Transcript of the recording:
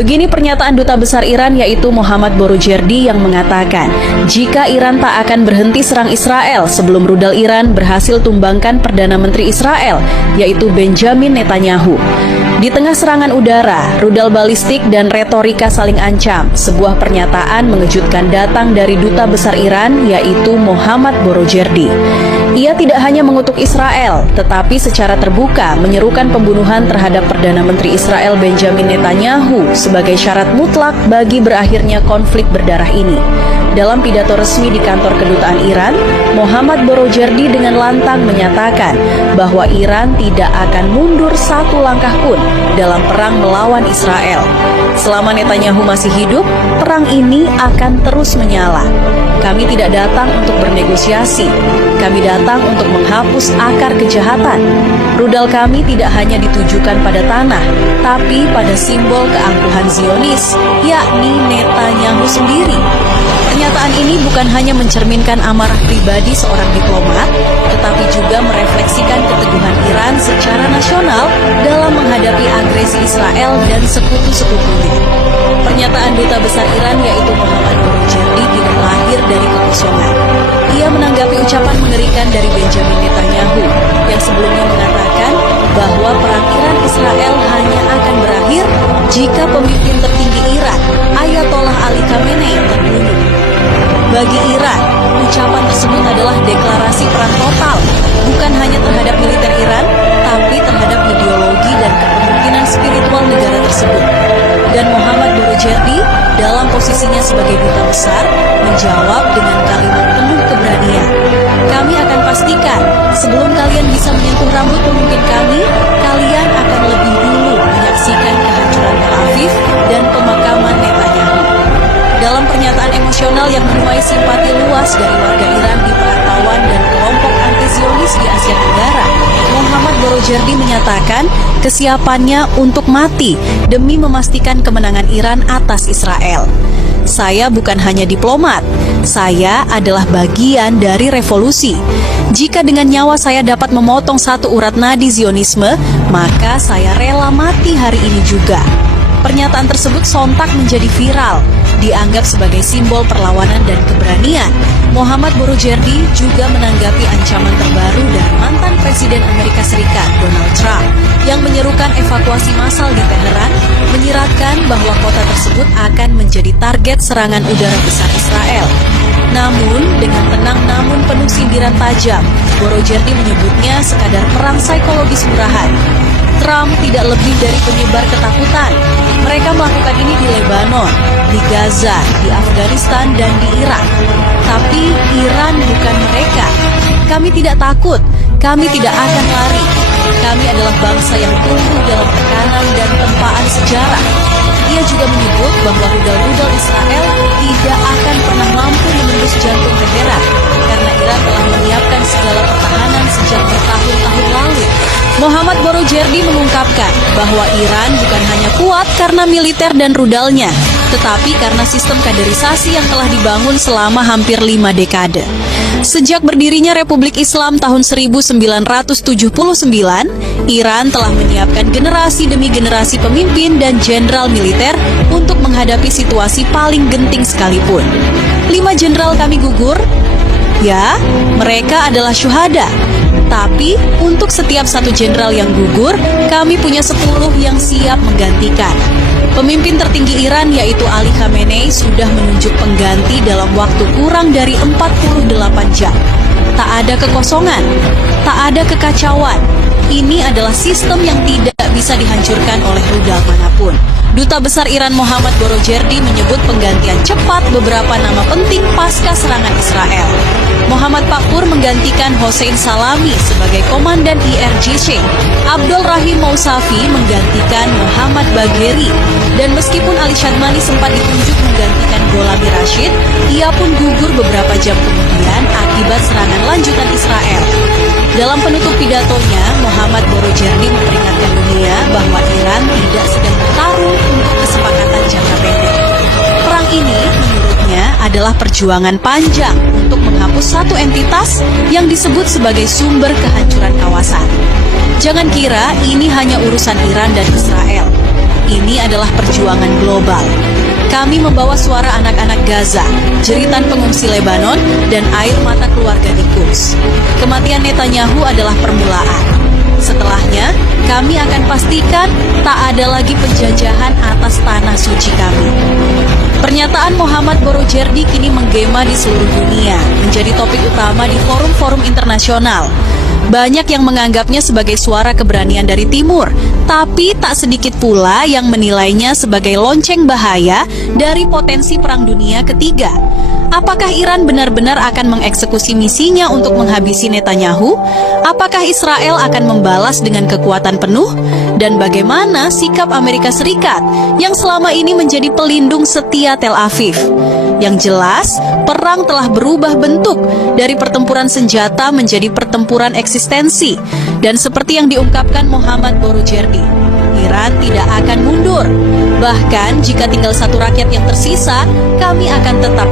Begini pernyataan Duta Besar Iran yaitu Mohammad Borojerdi yang mengatakan, jika Iran tak akan berhenti serang Israel sebelum rudal Iran berhasil tumbangkan Perdana Menteri Israel, yaitu Benjamin Netanyahu. Di tengah serangan udara, rudal balistik dan retorika saling ancam, sebuah pernyataan mengejutkan datang dari Duta Besar Iran yaitu Mohammad Borojerdi. Ia tidak hanya mengutuk Israel, tetapi secara terbuka menyerukan pembunuhan terhadap Perdana Menteri Israel Benjamin Netanyahu sebagai syarat mutlak bagi berakhirnya konflik berdarah ini. Dalam pidato resmi di kantor kedutaan Iran, Mohammad Borojerdi dengan lantang menyatakan bahwa Iran tidak akan mundur satu langkah pun dalam perang melawan Israel. Selama Netanyahu masih hidup, perang ini akan terus menyala. Kami tidak datang untuk bernegosiasi. Kami datang untuk menghapus akar kejahatan. Rudal kami tidak hanya ditujukan pada tanah, tapi pada simbol keangkuhan Zionis, yakni Netanyahu sendiri. Pernyataan ini bukan hanya mencerminkan amarah pribadi seorang diplomat, tetapi juga merefleksikan keteguhan Iran secara nasional dalam menghadapi agresi Israel dan sekutu-sekutunya. Pernyataan Duta Besar Iran yaitu Mohammad Borojerdi tidak lahir dari kekosongan. Ia menanggapi ucapan mengerikan dari Benjamin Netanyahu yang sebelumnya mengatakan bahwa perang Iran-Israel hanya akan berakhir jika pemimpin tertinggi Iran, Ayatollah Ali Khamenei, terbunuh. Bagi Iran, ucapan tersebut adalah deklarasi perang total, bukan hanya terhadap militer Iran, tapi terhadap ideologi dan kepemimpinan spiritual negara tersebut. Dan Mohammad Borojerdi dalam posisinya sebagai duta besar menjawab dengan kalimat penuh keberanian. Kami akan pastikan sebelum kalian bisa menyentuh rambut pemimpin kami, kalian akan lebih dulu menyaksikan kehancuran Tel Aviv dan pemakaman Netanyahu. Dalam pernyataan emosional yang menuai simpati luas dari warga Iran di perantauan dan kelompok anti-Zionis di Asia Tenggara, Mohammad Borojerdi menyatakan kesiapannya untuk mati demi memastikan kemenangan Iran atas Israel. Saya bukan hanya diplomat, saya adalah bagian dari revolusi. Jika dengan nyawa saya dapat memotong satu urat nadi Zionisme, maka saya rela mati hari ini juga. Pernyataan tersebut sontak menjadi viral, dianggap sebagai simbol perlawanan dan keberanian. Mohammad Borojerdi juga menanggapi ancaman terbaru dari mantan Presiden Amerika Serikat Donald Trump yang menyerukan evakuasi massal di Teheran, menyiratkan bahwa kota tersebut akan menjadi target serangan udara besar Israel. Namun, dengan tenang namun penuh sindiran tajam, Borojerdi menyebutnya sekadar perang psikologis murahan. Trump tidak lebih dari penyebar ketakutan. Mereka melakukan ini di Lebanon, di Gaza, di Afghanistan, dan di Irak. Tapi Iran bukan mereka. Kami tidak takut, kami tidak akan lari. Kami adalah bangsa yang tumbuh dalam tekanan dan tempaan sejarah. Ia juga menyebut bahwa rudal-rudal Israel tidak akan pernah mampu menembus jantung Teheran karena Iran telah menyiapkan segala pertahanan sejak bertahun-tahun lalu. Mohammad Borojerdi mengungkapkan bahwa Iran bukan hanya kuat karena militer dan rudalnya, tetapi karena sistem kaderisasi yang telah dibangun selama hampir 5 dekade. Sejak berdirinya Republik Islam tahun 1979, Iran telah menyiapkan generasi demi generasi pemimpin dan jenderal militer untuk menghadapi situasi paling genting sekalipun. 5 jenderal kami gugur. Ya, mereka adalah syuhada. Tapi untuk setiap satu jenderal yang gugur, kami punya 10 yang siap menggantikan. Pemimpin tertinggi Iran yaitu Ali Khamenei sudah menunjuk pengganti dalam waktu kurang dari 48 jam. Tak ada kekosongan, tak ada kekacauan. Ini adalah sistem yang tidak bisa dihancurkan oleh rudal manapun. Duta Besar Iran Mohammad Borojerdi menyebut penggantian cepat beberapa nama penting pasca serangan Israel. Muhammad Pakpur menggantikan Hossein Salami sebagai Komandan IRGC. Abdul Rahim Mousavi menggantikan Muhammad Bagheri. Dan meskipun Ali Shadmani sempat ditunjuk menggantikan Golami Rashid, ia pun gugur beberapa jam kemudian akibat serangan lanjutan Israel. Dalam penutup pidatonya, Mohammad Borojerdi memperingatkan dunia bahwa Iran tidak sedang bertarung untuk kesepakatan jangka pendek. Perang ini, menurutnya, adalah perjuangan panjang untuk menghapus satu entitas yang disebut sebagai sumber kehancuran kawasan. Jangan kira ini hanya urusan Iran dan Israel. ini adalah perjuangan global. Kami membawa suara anak-anak Gaza, jeritan pengungsi Lebanon, dan air mata keluarga di Quds. Kematian Netanyahu adalah permulaan. Setelahnya, kami akan pastikan tak ada lagi penjajahan atas tanah suci kami. Pernyataan Mohammad Borojerdi kini menggema di seluruh dunia, menjadi topik utama di forum-forum internasional. Banyak yang menganggapnya sebagai suara keberanian dari timur, tapi tak sedikit pula yang menilainya sebagai lonceng bahaya dari potensi Perang Dunia Ketiga. Apakah Iran benar-benar akan mengeksekusi misinya untuk menghabisi Netanyahu? Apakah Israel akan membalas dengan kekuatan penuh? Dan bagaimana sikap Amerika Serikat yang selama ini menjadi pelindung setia Tel Aviv? Yang jelas, perang telah berubah bentuk dari pertempuran senjata menjadi pertempuran eksistensi. Dan seperti yang diungkapkan Mohammad Borojerdi, Iran tidak akan mundur. Bahkan jika tinggal satu rakyat yang tersisa, kami akan tetap